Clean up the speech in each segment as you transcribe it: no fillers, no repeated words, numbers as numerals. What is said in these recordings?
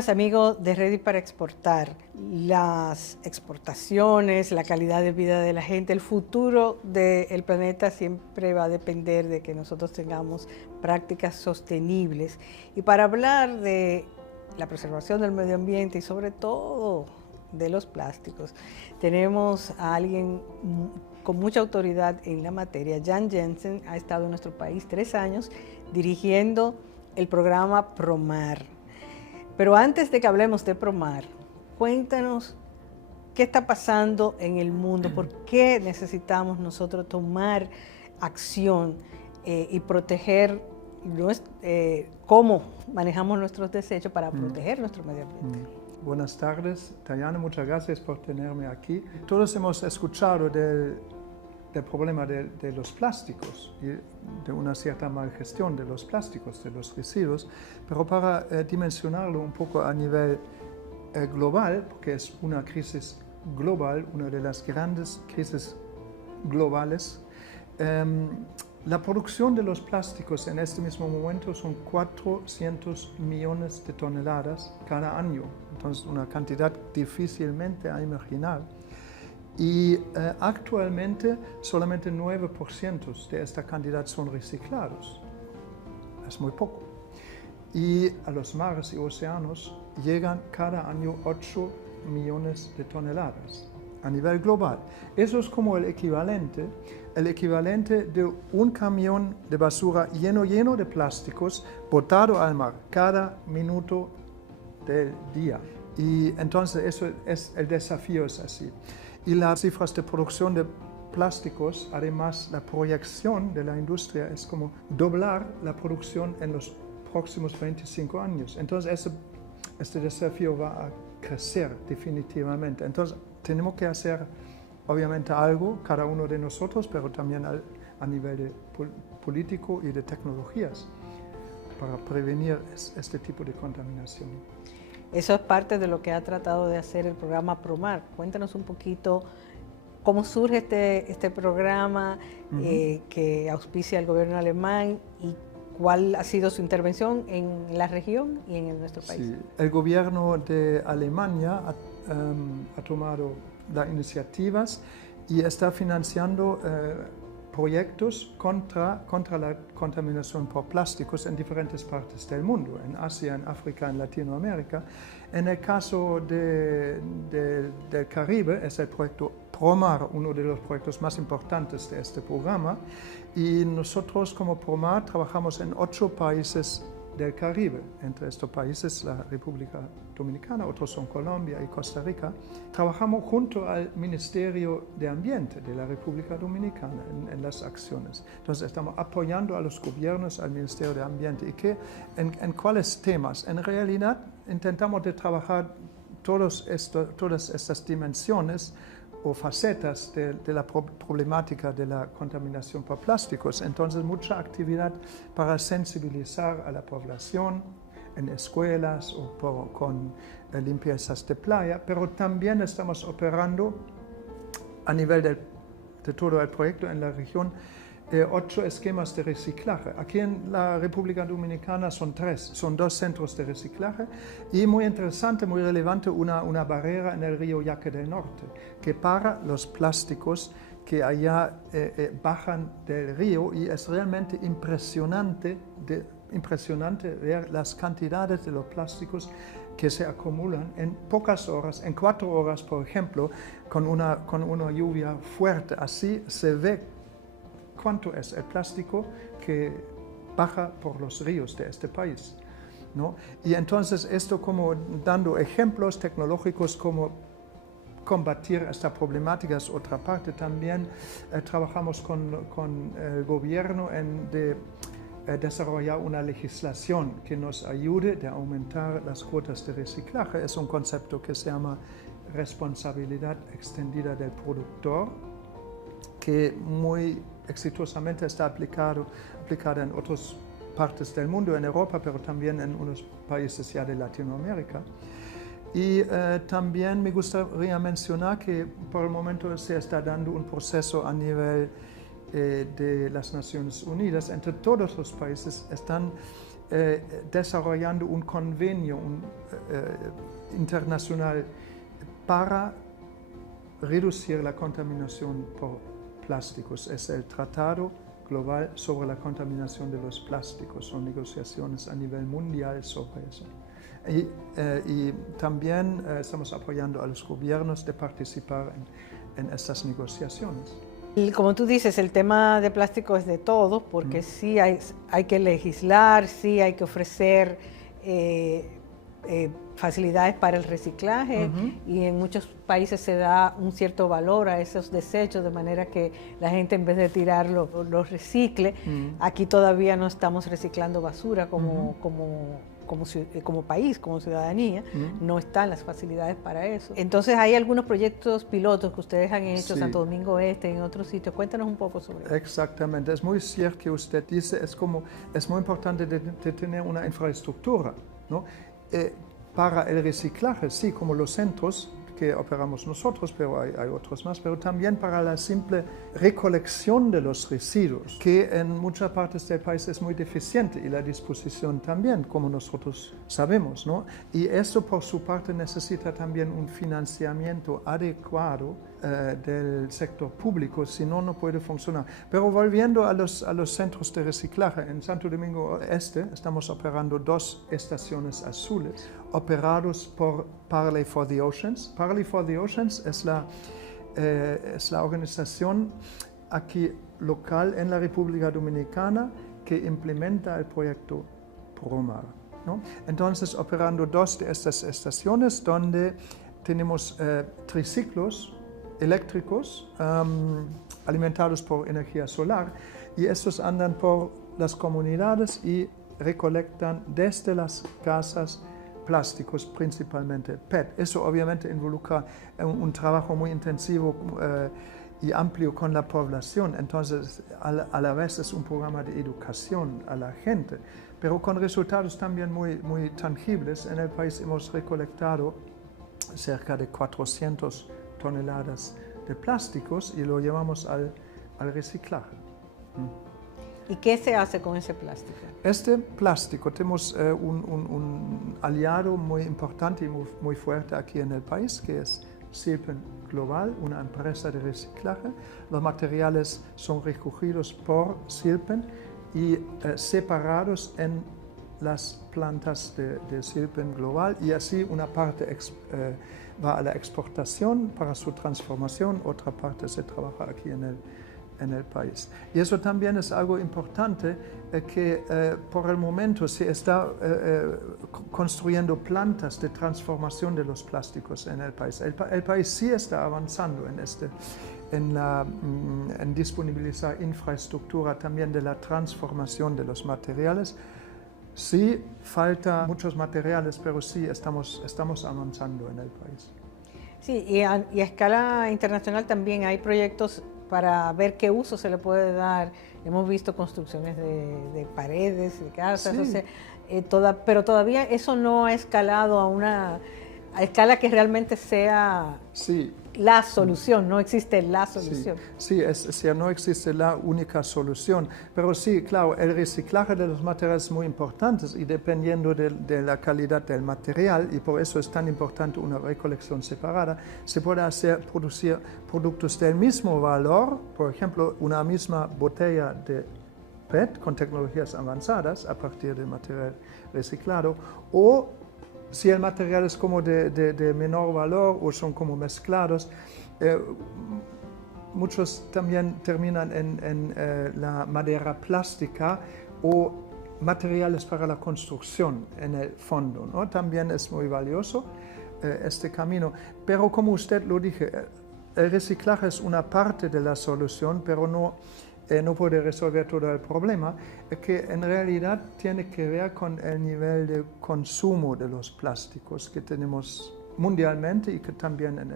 buenas, amigos de Ready para Exportar. Las exportaciones, la calidad de vida de la gente, el futuro del planeta siempre va a depender de que nosotros tengamos prácticas sostenibles. Y para hablar de la preservación del medio ambiente y sobre todo de los plásticos, tenemos a alguien con mucha autoridad en la materia. Jan Jensen ha estado en nuestro país 3 años dirigiendo el programa PROMAR. Pero antes de que hablemos de PROMAR, cuéntanos qué está pasando en el mundo, por qué necesitamos nosotros tomar acción y proteger cómo manejamos nuestros desechos para proteger nuestro medio ambiente. Buenas tardes, Tayana, muchas gracias por tenerme aquí. Todos hemos escuchado del problema de los plásticos y de una cierta malgestión de los plásticos, de los residuos, pero para dimensionarlo un poco a nivel global, porque es una crisis global, una de las grandes crisis globales, la producción de los plásticos en este mismo momento son 400 millones de toneladas cada año, entonces una cantidad difícilmente a imaginar. Y actualmente solamente 9% de esta cantidad son reciclados. Es muy poco. Y a los mares y océanos llegan cada año 8 millones de toneladas a nivel global. Eso es como el equivalente de un camión de basura lleno de plásticos botado al mar cada minuto del día. Y entonces eso es, el desafío es así. Y las cifras de producción de plásticos, además la proyección de la industria es como doblar la producción en los próximos 25 años. Entonces este desafío va a crecer definitivamente. Entonces tenemos que hacer obviamente algo, cada uno de nosotros, pero también a nivel político y de tecnologías para prevenir este tipo de contaminación. Eso es parte de lo que ha tratado de hacer el programa PROMAR. Cuéntanos un poquito cómo surge este programa que auspicia el gobierno alemán y cuál ha sido su intervención en la región y en nuestro país. Sí, el gobierno de Alemania ha tomado las iniciativas y está financiando proyectos contra la contaminación por plásticos en diferentes partes del mundo, en Asia, en África, en Latinoamérica. En el caso del Caribe es el proyecto PROMAR, uno de los proyectos más importantes de este programa, y nosotros como PROMAR trabajamos en 8 países del Caribe. Entre estos países la República Dominicana, otros son Colombia y Costa Rica. Trabajamos junto al Ministerio de Ambiente de la República Dominicana en las acciones. Entonces estamos apoyando a los gobiernos, al Ministerio de Ambiente. ¿Y en cuáles temas? En realidad intentamos de trabajar todas estas dimensiones o facetas de la problemática de la contaminación por plásticos. Entonces, mucha actividad para sensibilizar a la población en escuelas o con limpiezas de playa, pero también estamos operando a nivel de todo el proyecto en la región 8 esquemas de reciclaje. Aquí en la República Dominicana son 3, son 2 centros de reciclaje y muy interesante, muy relevante, una barrera en el río Yaque del Norte que para los plásticos que allá bajan del río y es realmente impresionante ver las cantidades de los plásticos que se acumulan en pocas horas, en 4 horas por ejemplo, con una lluvia fuerte. Así se ve cuánto es el plástico que baja por los ríos de este país, ¿no? Y entonces esto como dando ejemplos tecnológicos como combatir esta problemática es otra parte. También trabajamos con el gobierno de desarrollar una legislación que nos ayude a aumentar las cuotas de reciclaje. Es un concepto que se llama responsabilidad extendida del productor, que muy exitosamente está aplicada en otras partes del mundo, en Europa, pero también en unos países ya de Latinoamérica. Y también me gustaría mencionar que por el momento se está dando un proceso a nivel de las Naciones Unidas. Entre todos los países están desarrollando un convenio internacional para reducir la contaminación por plásticos. Es el Tratado Global sobre la Contaminación de los Plásticos. Son negociaciones a nivel mundial sobre eso. Y también estamos apoyando a los gobiernos de participar en estas negociaciones. Y como tú dices, el tema de plástico es de todo, porque sí hay que legislar, sí hay que ofrecer facilidades para el reciclaje y en muchos países se da un cierto valor a esos desechos, de manera que la gente en vez de tirarlo los recicle. Aquí todavía no estamos reciclando basura como país, como ciudadanía, no están las facilidades para eso. Entonces hay algunos proyectos pilotos que ustedes han hecho, Sí. Santo Domingo Este, en otros sitios. Cuéntanos un poco sobre eso. Exactamente, es muy cierto que usted dice, es muy importante de tener una infraestructura, ¿no? Para el reciclaje, sí, como los centros que operamos nosotros, pero hay otros más, pero también para la simple recolección de los residuos, que en muchas partes del país es muy deficiente, y la disposición también, como nosotros sabemos, ¿no? Y esto por su parte necesita también un financiamiento adecuado del sector público, si no, no puede funcionar. Pero volviendo a los centros de reciclaje, en Santo Domingo Este estamos operando 2 estaciones azules, operados por Parley for the Oceans. Parley for the Oceans es la organización aquí local en la República Dominicana que implementa el proyecto PROMAR, ¿no? Entonces, operando 2 de estas estaciones donde tenemos triciclos eléctricos alimentados por energía solar, y estos andan por las comunidades y recolectan desde las casas plásticos, principalmente PET. Eso obviamente involucra un trabajo muy intensivo y amplio con la población, entonces a la vez es un programa de educación a la gente, pero con resultados también muy tangibles. En el país hemos recolectado cerca de 400 toneladas de plásticos y lo llevamos al reciclaje. ¿Y qué se hace con ese plástico? Este plástico, tenemos un aliado muy importante y muy fuerte aquí en el país, que es Silpen Global, una empresa de reciclaje. Los materiales son recogidos por Silpen y separados en las plantas de Silpen Global, y así una parte va a la exportación para su transformación, otra parte se trabaja aquí en el país. Y eso también es algo importante, que por el momento se está construyendo plantas de transformación de los plásticos en el país. El país sí está avanzando en disponibilizar infraestructura también de la transformación de los materiales. Sí, falta muchos materiales, pero sí estamos avanzando en el país. Sí, y a escala internacional también hay proyectos para ver qué uso se le puede dar. Hemos visto construcciones de paredes, de casas, Sí. o sea, pero todavía eso no ha escalado a escala que realmente sea Sí. la solución, no existe la solución. Sí, no existe la única solución, pero sí, claro, el reciclaje de los materiales es muy importante, y dependiendo de la calidad del material, y por eso es tan importante una recolección separada, se puede producir productos del mismo valor, por ejemplo, una misma botella de PET con tecnologías avanzadas a partir de material reciclado, o si el material es como de menor valor o son como mezclados, muchos también terminan en la madera plástica o materiales para la construcción en el fondo, ¿no? También es muy valioso este camino, pero como usted lo dije, el reciclaje es una parte de la solución, pero no puede resolver todo el problema, que en realidad tiene que ver con el nivel de consumo de los plásticos que tenemos mundialmente y que también en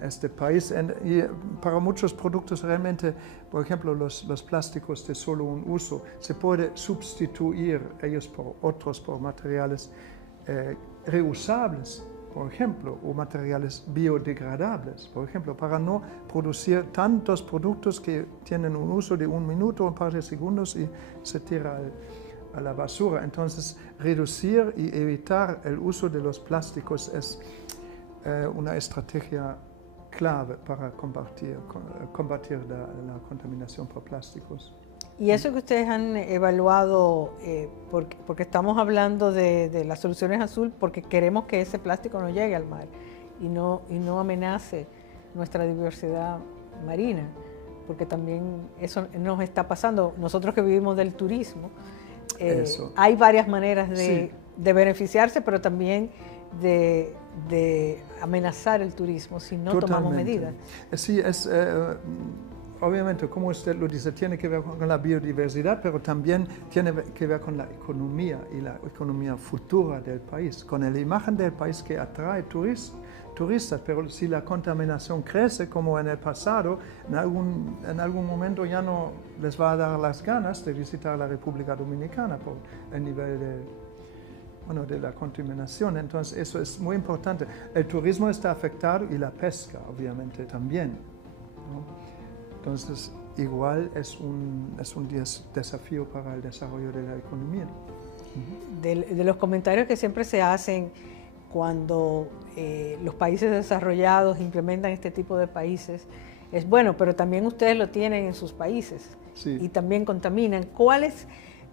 este país. Y para muchos productos realmente, por ejemplo, los plásticos de solo un uso, se puede sustituir ellos por materiales reusables, por ejemplo, o materiales biodegradables, por ejemplo, para no producir tantos productos que tienen un uso de 1 minuto, un par de segundos y se tira a la basura. Entonces, reducir y evitar el uso de los plásticos es una estrategia clave para combatir la contaminación por plásticos. Y eso que ustedes han evaluado, porque estamos hablando de las soluciones azul, porque queremos que ese plástico no llegue al mar y no amenace nuestra diversidad marina, porque también eso nos está pasando. Nosotros que vivimos del turismo, hay varias maneras de beneficiarse, pero también de amenazar el turismo si no tomamos medidas. Sí, obviamente, como usted lo dice, tiene que ver con la biodiversidad, pero también tiene que ver con la economía y la economía futura del país, con la imagen del país que atrae turistas, pero si la contaminación crece como en el pasado, en algún momento ya no les va a dar las ganas de visitar la República Dominicana por el nivel de la contaminación. Entonces eso es muy importante. El turismo está afectado y la pesca obviamente también, ¿no? Entonces igual es un desafío para el desarrollo de la economía. De los comentarios que siempre se hacen cuando los países desarrollados implementan este tipo de países, es bueno, pero también ustedes lo tienen en sus países y también contaminan. ¿Cuáles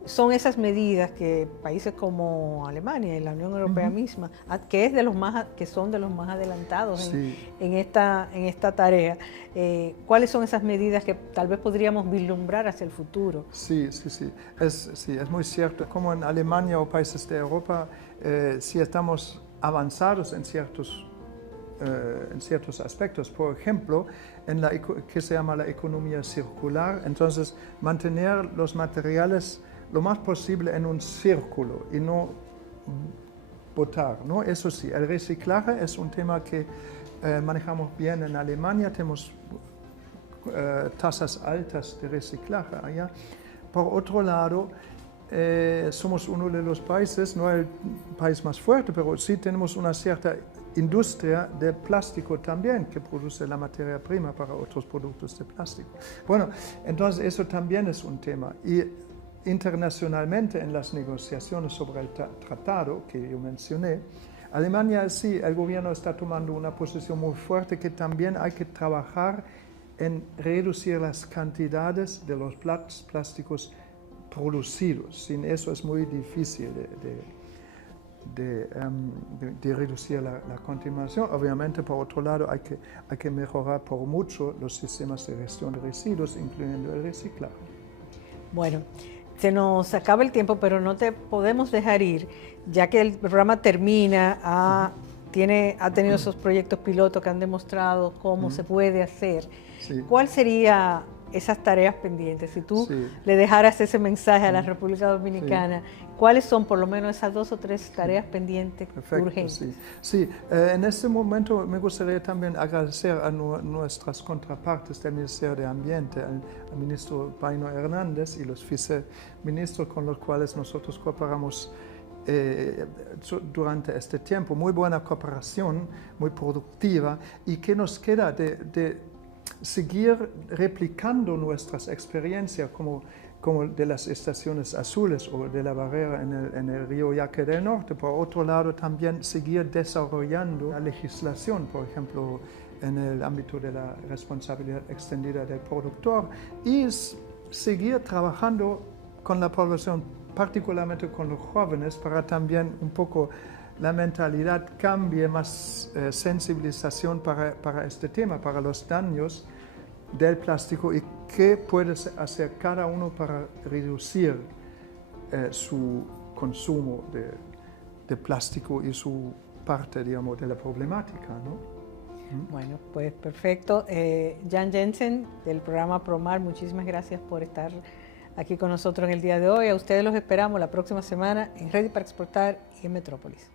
son esas medidas que países como Alemania y la Unión Europea misma, que son de los más adelantados en esta tarea, cuáles son esas medidas que tal vez podríamos vislumbrar hacia el futuro? Sí, es muy cierto. Como en Alemania o países de Europa, sí estamos avanzados en ciertos aspectos. Por ejemplo, en que se llama la economía circular, entonces mantener los materiales lo más posible en un círculo y no botar, ¿no? Eso sí, el reciclaje es un tema que manejamos bien en Alemania, tenemos tasas altas de reciclaje allá. Por otro lado, somos uno de los países, no el país más fuerte, pero sí tenemos una cierta industria de plástico también, que produce la materia prima para otros productos de plástico. Bueno, entonces eso también es un tema. Y internacionalmente en las negociaciones sobre el tratado que yo mencioné, Alemania sí, el gobierno está tomando una posición muy fuerte que también hay que trabajar en reducir las cantidades de los plásticos producidos. Sin eso es muy difícil de reducir la contaminación. Obviamente, por otro lado, hay que mejorar por mucho los sistemas de gestión de residuos, incluyendo el reciclaje. Bueno, se nos acaba el tiempo, pero no te podemos dejar ir, ya que el programa termina, ha tenido esos proyectos pilotos que han demostrado cómo se puede hacer. ¿Cuál sería esas tareas pendientes? Si tú le dejaras ese mensaje a la República Dominicana, ¿cuáles son por lo menos esas 2 o 3 tareas pendientes urgentes? En este momento me gustaría también agradecer a nuestras contrapartes del Ministerio de Ambiente, al ministro Paino Hernández y los viceministros con los cuales nosotros cooperamos durante este tiempo. Muy buena cooperación, muy productiva, y que nos queda de seguir replicando nuestras experiencias como de las estaciones azules o de la barrera en el río Yaque del Norte. Por otro lado, también seguir desarrollando la legislación, por ejemplo, en el ámbito de la responsabilidad extendida del productor, y seguir trabajando con la población, particularmente con los jóvenes, para también un poco la mentalidad cambie, más sensibilización para este tema, para los daños del plástico y qué puede hacer cada uno para reducir su consumo de plástico y su parte, digamos, de la problemática, ¿no? Bueno, pues perfecto. Jan Jensen, del programa Promar, muchísimas gracias por estar aquí con nosotros en el día de hoy. A ustedes los esperamos la próxima semana en Ready para Exportar y en Metrópolis.